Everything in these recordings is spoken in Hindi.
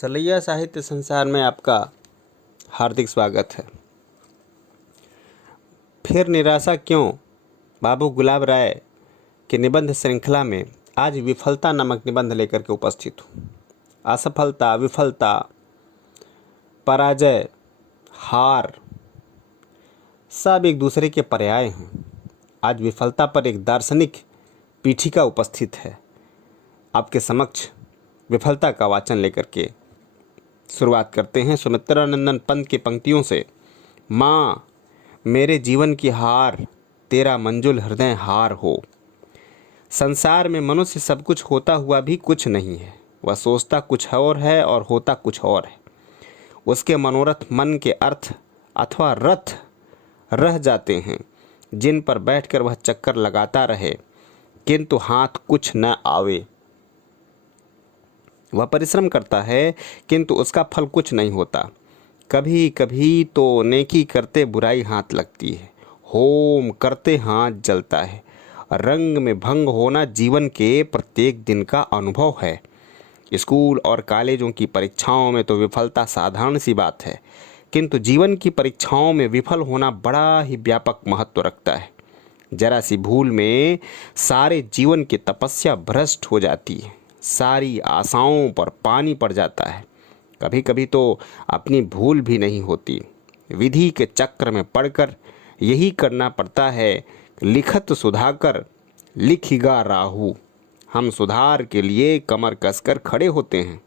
सलैया साहित्य संसार में आपका हार्दिक स्वागत है। फिर निराशा क्यों, बाबू गुलाब राय के निबंध श्रृंखला में आज विफलता नामक निबंध लेकर के उपस्थित हूँ। असफलता, विफलता, पराजय, हार सब एक दूसरे के पर्याय हैं। आज विफलता पर एक दार्शनिक पीठिका उपस्थित है। आपके समक्ष विफलता का वाचन लेकर के शुरुआत करते हैं सुमित्रानंदन पंत की पंक्तियों से। माँ मेरे जीवन की हार, तेरा मंजुल हृदय हार हो। संसार में मनुष्य सब कुछ होता हुआ भी कुछ नहीं है। वह सोचता कुछ और है और होता कुछ और है। उसके मनोरथ मन के अर्थ अथवा रथ रह जाते हैं, जिन पर बैठकर वह चक्कर लगाता रहे किंतु हाथ कुछ न आवे। वह परिश्रम करता है किंतु उसका फल कुछ नहीं होता। कभी कभी तो नेकी करते बुराई हाथ लगती है, होम करते हाथ जलता है। रंग में भंग होना जीवन के प्रत्येक दिन का अनुभव है। स्कूल और कॉलेजों की परीक्षाओं में तो विफलता साधारण सी बात है, किंतु जीवन की परीक्षाओं में विफल होना बड़ा ही व्यापक महत्व रखता है। जरा सी भूल में सारे जीवन की तपस्या भ्रष्ट हो जाती है, सारी आशाओं पर पानी पड़ जाता है। कभी कभी तो अपनी भूल भी नहीं होती। विधि के चक्र में पड़कर यही करना पड़ता है, लिखत सुधाकर लिखिगा राहु। हम सुधार के लिए कमर कसकर खड़े होते हैं,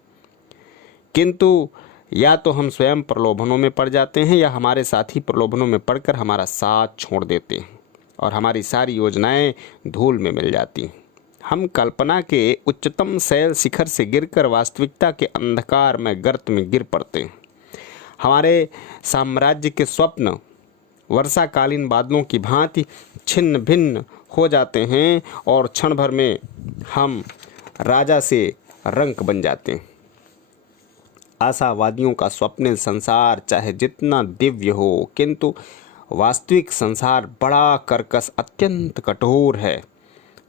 किंतु या तो हम स्वयं प्रलोभनों में पड़ जाते हैं या हमारे साथी प्रलोभनों में पड़कर हमारा साथ छोड़ देते हैं और हमारी सारी योजनाएं धूल में मिल जाती हैं। हम कल्पना के उच्चतम शैल शिखर से गिरकर वास्तविकता के अंधकार में गर्त में गिर पड़ते हैं। हमारे साम्राज्य के स्वप्न वर्षाकालीन बादलों की भांति छिन्न भिन्न हो जाते हैं और क्षण भर में हम राजा से रंक बन जाते हैं। आशावादियों का स्वप्निल संसार चाहे जितना दिव्य हो, किंतु वास्तविक संसार बड़ा कर्कश, अत्यंत कठोर है।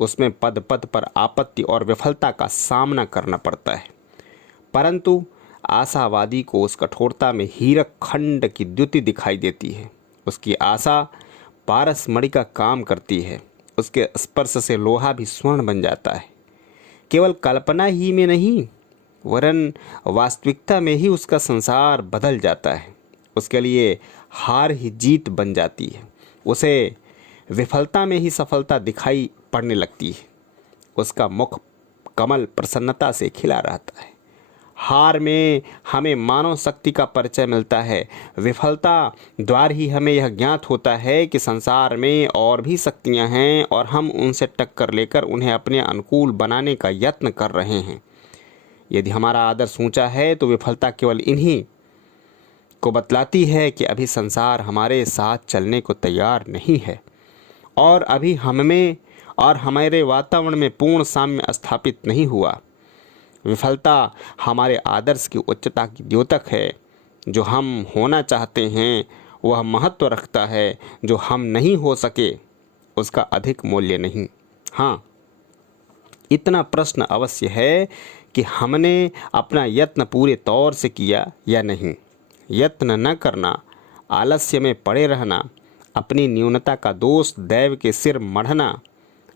उसमें पद पद पर आपत्ति और विफलता का सामना करना पड़ता है, परंतु आशावादी को उस कठोरता में हीरक खंड की द्युति दिखाई देती है। उसकी आशा पारस मणि का काम करती है। उसके स्पर्श से लोहा भी स्वर्ण बन जाता है। केवल कल्पना ही में नहीं, वरन वास्तविकता में ही उसका संसार बदल जाता है। उसके लिए हार ही जीत बन जाती है। उसे विफलता में ही सफलता दिखाई पड़ने लगती है। उसका मुख कमल प्रसन्नता से खिला रहता है। हार में हमें मानव शक्ति का परिचय मिलता है। विफलता द्वार ही हमें यह ज्ञात होता है कि संसार में और भी शक्तियां हैं और हम उनसे टक्कर लेकर उन्हें अपने अनुकूल बनाने का यत्न कर रहे हैं। यदि हमारा आदर्श ऊंचा है तो विफलता केवल इन्हीं को बतलाती है कि अभी संसार हमारे साथ चलने को तैयार नहीं है और अभी हमें और हमारे वातावरण में पूर्ण साम्य स्थापित नहीं हुआ। विफलता हमारे आदर्श की उच्चता की द्योतक है। जो हम होना चाहते हैं वह महत्व रखता है, जो हम नहीं हो सके उसका अधिक मूल्य नहीं। हाँ, इतना प्रश्न अवश्य है कि हमने अपना यत्न पूरे तौर से किया या नहीं। यत्न न करना, आलस्य में पड़े रहना, अपनी न्यूनता का दोष दैव के सिर मढ़ना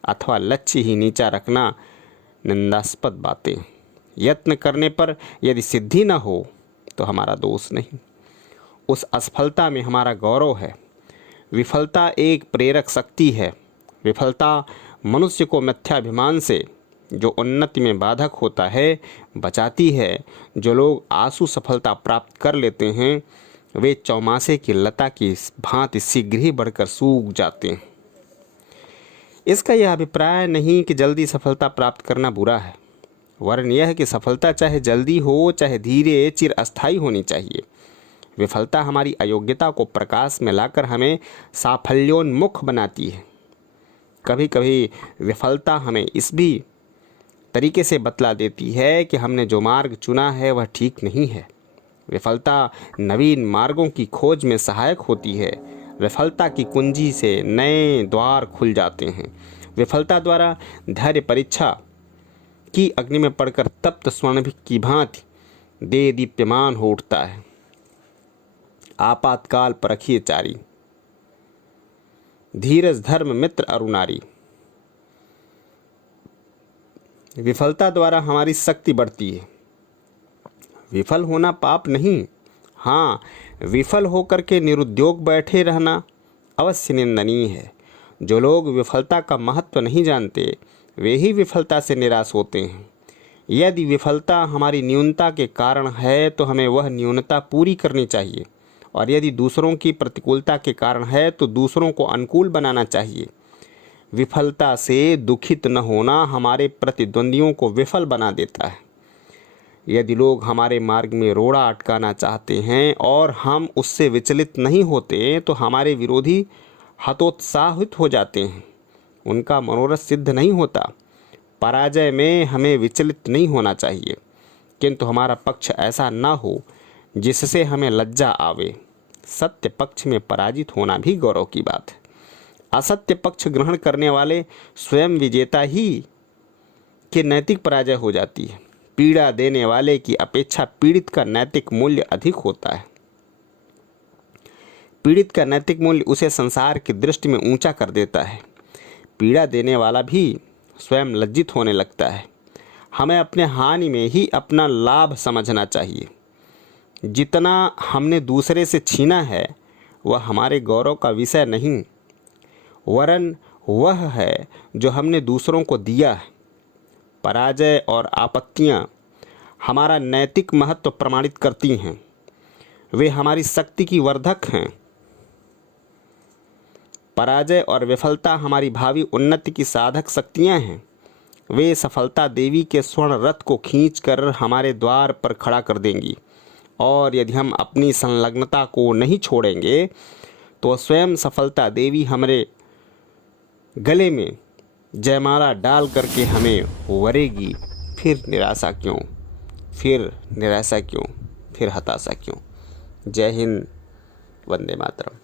अथवा लक्ष्य ही नीचा रखना निंदास्पद बातें। यत्न करने पर यदि सिद्धि न हो तो हमारा दोष नहीं, उस असफलता में हमारा गौरव है। विफलता एक प्रेरक शक्ति है। विफलता मनुष्य को मिथ्याभिमान से, जो उन्नति में बाधक होता है, बचाती है। जो लोग आंसू सफलता प्राप्त कर लेते हैं वे चौमासे की लता की भांति शीघ्र ही बढ़कर सूख जाते हैं। इसका यह अभिप्राय नहीं कि जल्दी सफलता प्राप्त करना बुरा है, वरन यह कि सफलता चाहे जल्दी हो चाहे धीरे चिरस्थायी होनी चाहिए। विफलता हमारी अयोग्यता को प्रकाश में लाकर हमें साफल्योन्मुख बनाती है। कभी कभी विफलता हमें इस भी तरीके से बतला देती है कि हमने जो मार्ग चुना है वह ठीक नहीं है। विफलता नवीन मार्गों की खोज में सहायक होती है। विफलता की कुंजी से नए द्वार खुल जाते हैं। विफलता द्वारा धैर्य परीक्षा की अग्नि में पड़कर तप्त स्वर्ण की भांति दे दीप्यमान हो उठता है। आपातकाल परखिए चारी, धीरज धर्म मित्र अरुणारी। विफलता द्वारा हमारी शक्ति बढ़ती है। विफल होना पाप नहीं, हाँ, विफल होकर के निरुद्योग बैठे रहना अवश्य निंदनीय है। जो लोग विफलता का महत्व नहीं जानते वे ही विफलता से निराश होते हैं। यदि विफलता हमारी न्यूनता के कारण है तो हमें वह न्यूनता पूरी करनी चाहिए, और यदि दूसरों की प्रतिकूलता के कारण है तो दूसरों को अनुकूल बनाना चाहिए। विफलता से दुखित न होना हमारे प्रतिद्वंदियों को विफल बना देता है। यदि लोग हमारे मार्ग में रोड़ा अटकाना चाहते हैं और हम उससे विचलित नहीं होते तो हमारे विरोधी हतोत्साहित हो जाते हैं, उनका मनोरथ सिद्ध नहीं होता। पराजय में हमें विचलित नहीं होना चाहिए, किंतु हमारा पक्ष ऐसा न हो जिससे हमें लज्जा आवे। सत्य पक्ष में पराजित होना भी गौरव की बात है। असत्य पक्ष ग्रहण करने वाले स्वयं विजेता ही की नैतिक पराजय हो जाती है। पीड़ा देने वाले की अपेक्षा पीड़ित का नैतिक मूल्य अधिक होता है। पीड़ित का नैतिक मूल्य उसे संसार की दृष्टि में ऊंचा कर देता है। पीड़ा देने वाला भी स्वयं लज्जित होने लगता है। हमें अपने हानि में ही अपना लाभ समझना चाहिए। जितना हमने दूसरे से छीना है वह हमारे गौरव का विषय नहीं, वरन वह है जो हमने दूसरों को दिया है। पराजय और आपत्तियां हमारा नैतिक महत्व प्रमाणित करती हैं। वे हमारी शक्ति की वर्धक हैं। पराजय और विफलता हमारी भावी उन्नति की साधक शक्तियां हैं। वे सफलता देवी के स्वर्ण रथ को खींचकर हमारे द्वार पर खड़ा कर देंगी, और यदि हम अपनी संलग्नता को नहीं छोड़ेंगे तो स्वयं सफलता देवी हमारे गले में जयमाला डाल करके हमें वरेगी। फिर निराशा क्यों, फिर निराशा क्यों, फिर हताशा क्यों। जय हिंद, वंदे मातरम।